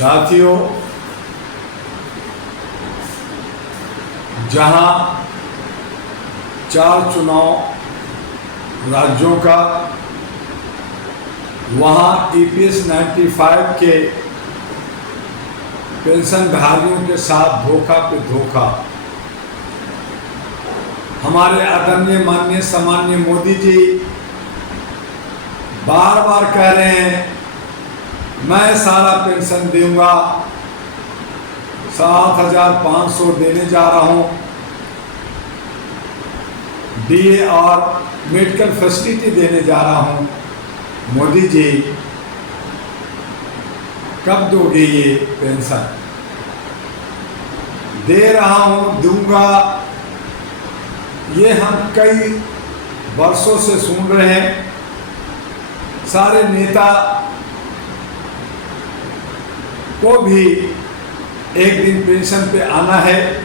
साथियों, जहां 4 चुनाव राज्यों का, वहां EPS 95 के पेंशनधारियों के साथ धोखा पे धोखा। हमारे आदरणीय माननीय सम्माननीय मोदी जी बार बार कह रहे हैं, मैं सारा पेंशन दूंगा, 7,500 देने जा रहा हूं, DA और मेडिकल फैसिलिटी देने जा रहा हूं। मोदी जी कब दोगे ये पेंशन? दे रहा हूं, दूंगा, ये हम कई वर्षों से सुन रहे हैं। सारे नेता को भी एक दिन पेंशन पे आना है।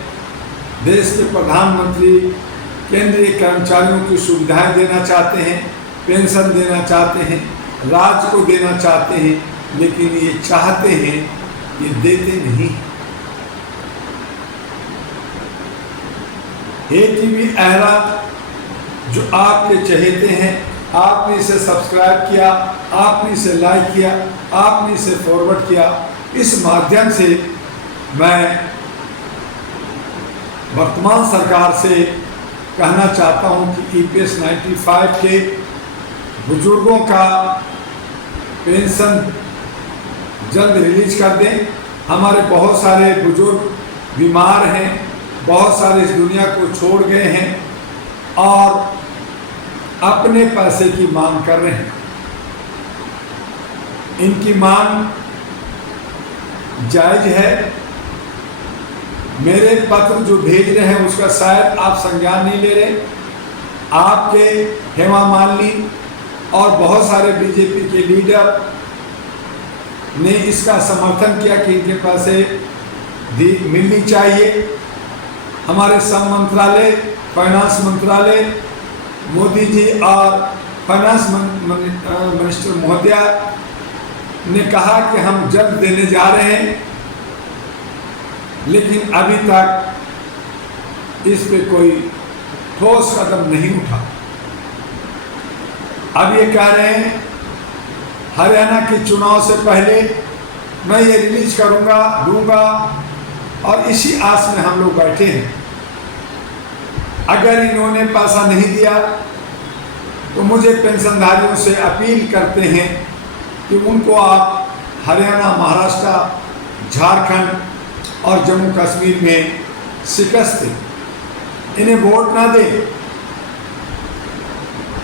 देश के प्रधानमंत्री केंद्रीय कर्मचारियों की सुविधाएं देना चाहते हैं, पेंशन देना चाहते हैं, राज्य को देना चाहते हैं, लेकिन ये चाहते हैं, ये देते नहीं। ATV एहरा जो आपके चहेते हैं, आपने इसे सब्सक्राइब किया, आपने इसे लाइक किया, आपने इसे फॉरवर्ड किया। इस माध्यम से मैं वर्तमान सरकार से कहना चाहता हूं कि EPS 95 के बुजुर्गों का पेंशन जल्द रिलीज कर दें। हमारे बहुत सारे बुजुर्ग बीमार हैं, बहुत सारे इस दुनिया को छोड़ गए हैं और अपने पैसे की मांग कर रहे हैं। इनकी मांग जायज है। मेरे पत्र जो भेज रहे हैं उसका शायद आप संज्ञान नहीं ले रहे। आपके हेमा मालिनी और बहुत सारे BJP के लीडर ने इसका समर्थन किया कि इनके पैसे मिलनी चाहिए। हमारे श्रम मंत्रालय, फाइनेंस मंत्रालय, मोदी जी और फाइनेंस मिनिस्टर महोदया ने कहा कि हम जल्द देने जा रहे हैं, लेकिन अभी तक इस पे कोई ठोस कदम नहीं उठा। अब ये कह रहे हैं हरियाणा के चुनाव से पहले मैं ये रिलीज करूंगा, दूंगा, और इसी आस में हम लोग बैठे हैं। अगर इन्होंने पैसा नहीं दिया तो मुझे पेंशनधारियों से अपील करते हैं कि उनको आप हरियाणा, महाराष्ट्र, झारखंड और जम्मू कश्मीर में शिकस्त दें। इन्हें वोट ना दें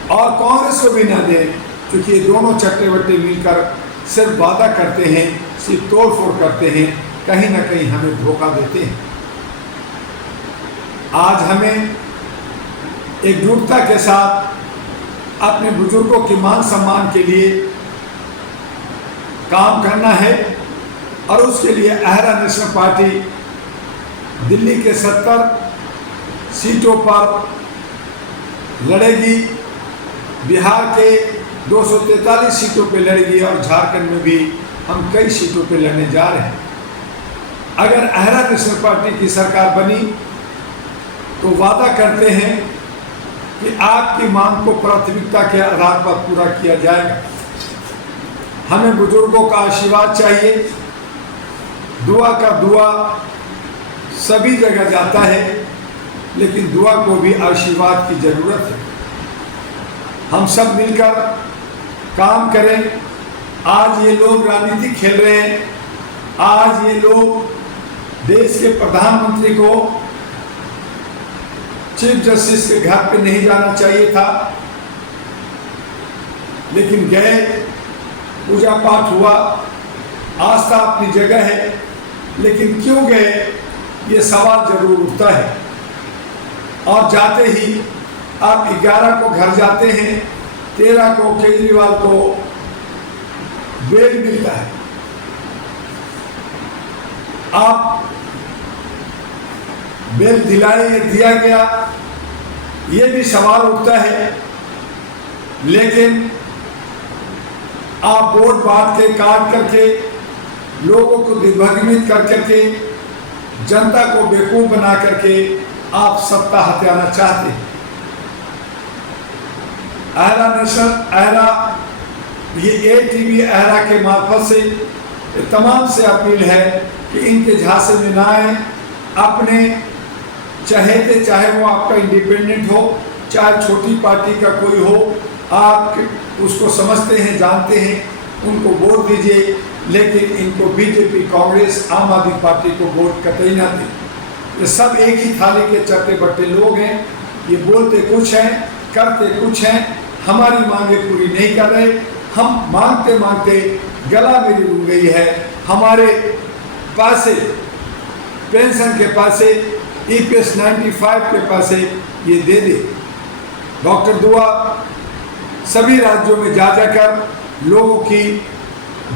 और कांग्रेस को भी ना दें, क्योंकि ये दोनों चट्टे-बट्टे मिलकर सिर्फ वादा करते हैं, सिर्फ तोड़-फोड़ करते हैं, कहीं ना कहीं हमें धोखा देते हैं। आज हमें एकजुटता के साथ अपने बुजुर्गों के मान सम्मान के लिए काम करना है और उसके लिए एहरा नेशनल पार्टी दिल्ली के 70 सीटों पर लड़ेगी, बिहार के 243 सीटों पे लड़ेगी और झारखंड में भी हम कई सीटों पे लड़ने जा रहे हैं। अगर एहरा नेशनल पार्टी की सरकार बनी तो वादा करते हैं कि आपकी मांग को प्राथमिकता के आधार पर पूरा किया जाएगा। हमें बुजुर्गों का आशीर्वाद चाहिए। दुआ का दुआ सभी जगह जाता है, लेकिन दुआ को भी आशीर्वाद की जरूरत है। हम सब मिलकर काम करें। आज ये लोग राजनीति खेल रहे हैं, आज ये लोग देश के प्रधानमंत्री को चीफ जस्टिस के घर पे नहीं जाना चाहिए था, लेकिन गए, पूजा पाठ हुआ, आस्था अपनी जगह है, लेकिन क्यों गए ये सवाल जरूर उठता है। और जाते ही आप 11 को घर जाते हैं, 13 को केजरीवाल को बेल मिलता है। आप बेल दिलाए, ये दिया गया, ये भी सवाल उठता है। लेकिन आप वोट बांट के, काट करके लोगों को दिग्भ्रमित कर करके, जनता को बेवकूफ बना करके आप सत्ता हथियाना चाहते हैं। अहरा नेशनल, अहरा, ये ATV अहरा के मार्फत से तमाम से अपील है कि इनके झांसे में ना आए। अपने चहेते, चाहे वो आपका इंडिपेंडेंट हो, चाहे छोटी पार्टी का कोई हो, आप उसको समझते हैं, जानते हैं, उनको वोट दीजिए, लेकिन इनको बीजेपी, कांग्रेस, आम आदमी पार्टी को वोट कतई ना दें। ये सब एक ही थाली के चट्टे बट्टे लोग हैं। ये बोलते कुछ हैं, करते कुछ हैं, हमारी मांगे पूरी नहीं कर रहे। हम मांगते मांगते गला मेरी रुक गई है। हमारे पैसे, पेंशन के पैसे, EPS 95 के पैसे ये दे दे। डॉक्टर दुआ सभी राज्यों में जा जाकर लोगों की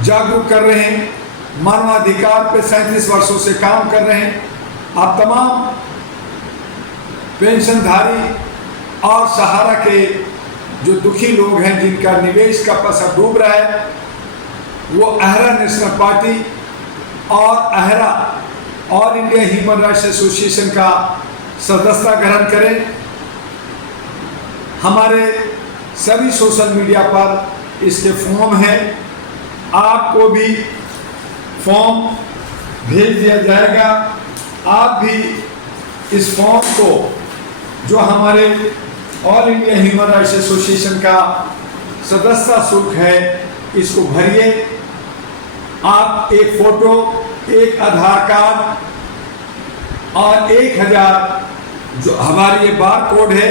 जागरूक कर रहे हैं, मानवाधिकार पे 37 वर्षों से काम कर रहे हैं। आप तमाम पेंशनधारी और सहारा के जो दुखी लोग हैं, जिनका निवेश का पैसा डूब रहा है, वो अहरा नेशनल पार्टी और Ahra all India human rights association का सदस्यता ग्रहण करें। हमारे सभी सोशल मीडिया पर इसके फॉर्म हैं, आपको भी फॉर्म भेज दिया जाएगा। आप भी इस फॉर्म को, जो हमारे all India human rights association का सदस्यता शुल्क है, इसको भरिए। आप एक फोटो, एक आधार कार्ड और 1000 जो हमारी ये बार कोड है,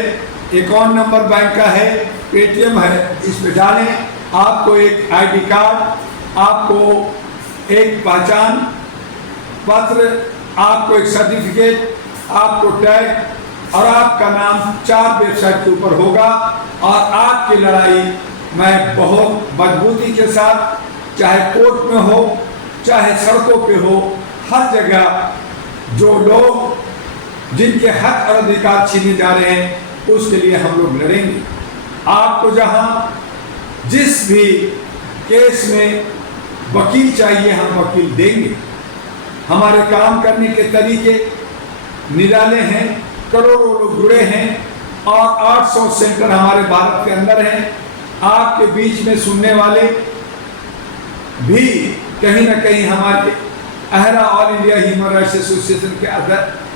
अकाउंट नंबर बैंक का है, पेटीएम है, इस पे डालें। आपको एक ID कार्ड, आपको एक पहचान पत्र, आपको एक सर्टिफिकेट, आपको टैग और आपका नाम 4 वेबसाइट के ऊपर होगा। और आपकी लड़ाई मैं बहुत मजबूती के साथ, चाहे कोर्ट में हो, चाहे सड़कों पे हो, हर जगह जो लोग जिनके हक और अधिकार छीने जा रहे हैं, उसके लिए हम लोग लड़ेंगे। आपको जहां जिस भी केस में वकील चाहिए, हम वकील देंगे। हमारे काम करने के तरीके निराले हैं, करोड़ों लोग जुड़े हैं और 800 सेंटर हमारे भारत के अंदर हैं। आपके बीच में सुनने वाले भी कहीं ना कहीं हमारे Ahra all India human rights association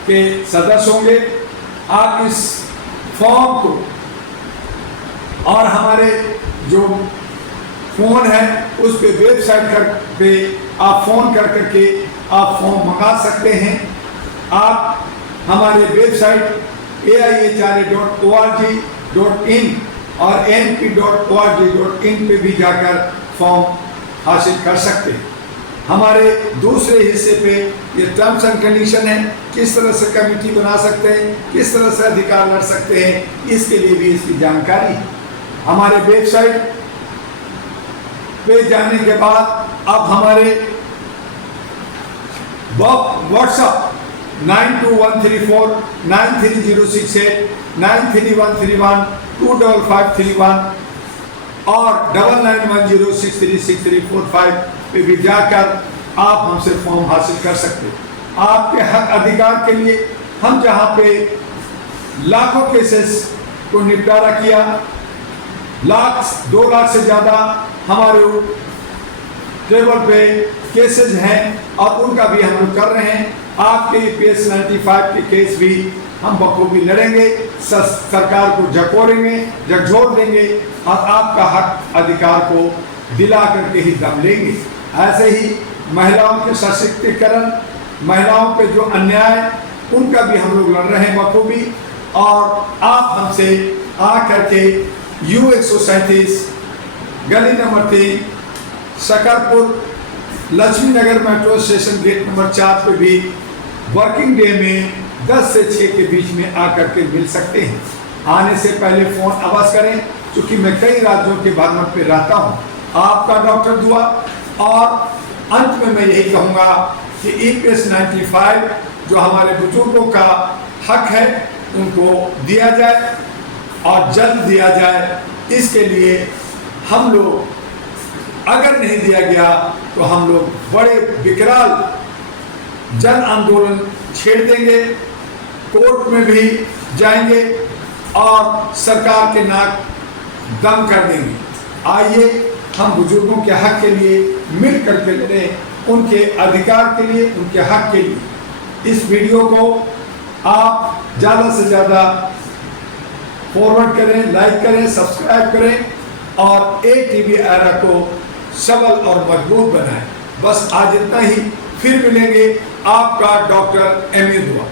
के सदस्य होंगे। आप इस फॉर्म को और हमारे जो फ़ोन है उस पे वेबसाइट पे आप फ़ोन कर करके आप फॉर्म मंगा सकते हैं। आप हमारे वेबसाइट AIHRA.org.in और NP.org.in पे भी जाकर फॉर्म हासिल कर सकते हैं। हमारे दूसरे हिस्से पे ये टर्म्स एंड कंडीशन है, किस तरह से कमेटी बना सकते हैं, किस तरह से अधिकार लड़ सकते हैं, इसके लिए भी इसकी जानकारी है। हमारे वेबसाइट पे जाने के बाद आप हमारे व्हाट्सएप 92134 93068 93131 25531 और 9910636345 पे भी जाकर आप हमसे फॉर्म हासिल कर सकते हैं। आपके हक अधिकार के लिए हम जहां पे लाखों केसेस को निपटारा किया, 2 लाख से ज़्यादा हमारे टेबल पे केसेस हैं और उनका भी हम लोग कर रहे हैं। आपके EPS 95 के केस भी हम बखूबी लड़ेंगे, सरकार को झकझोर देंगे और आपका हक अधिकार को दिला करके ही दम लेंगे। ऐसे ही महिलाओं के सशक्तिकरण, महिलाओं पे जो अन्याय, उनका भी हम लोग लड़ रहे हैं बखूबी। और आप हमसे आ करके U137 गली नंबर 3 शकरपुर लक्ष्मी नगर मेट्रो स्टेशन गेट नंबर 4 पे भी वर्किंग डे में 10 से 6 के बीच में आकर के मिल सकते हैं। आने से पहले फ़ोन अवश्य करें, क्योंकि मैं कई राज्यों के भ्रमण पे रहता हूँ। आपका डॉक्टर दुआ। और अंत में मैं यही कहूँगा कि EPS 95 जो हमारे बुजुर्गों का हक है, उनको दिया जाए और जल्द दिया जाए। इसके लिए हम लोग अगर नहीं दिया गया तो हम लोग बड़े विकराल जन आंदोलन छेड़ देंगे, कोर्ट में भी जाएंगे और सरकार के नाक दम कर देंगे। आइए हम बुजुर्गों के हक के लिए मिल करके लड़ें, उनके अधिकार के लिए, उनके हक के लिए। इस वीडियो को आप ज़्यादा से ज़्यादा फॉरवर्ड करें, लाइक करें, सब्सक्राइब करें और ATV एरा को सबल और मजबूत बनाएं। बस आज इतना ही, फिर मिलेंगे। आपका डॉक्टर MA दुआ।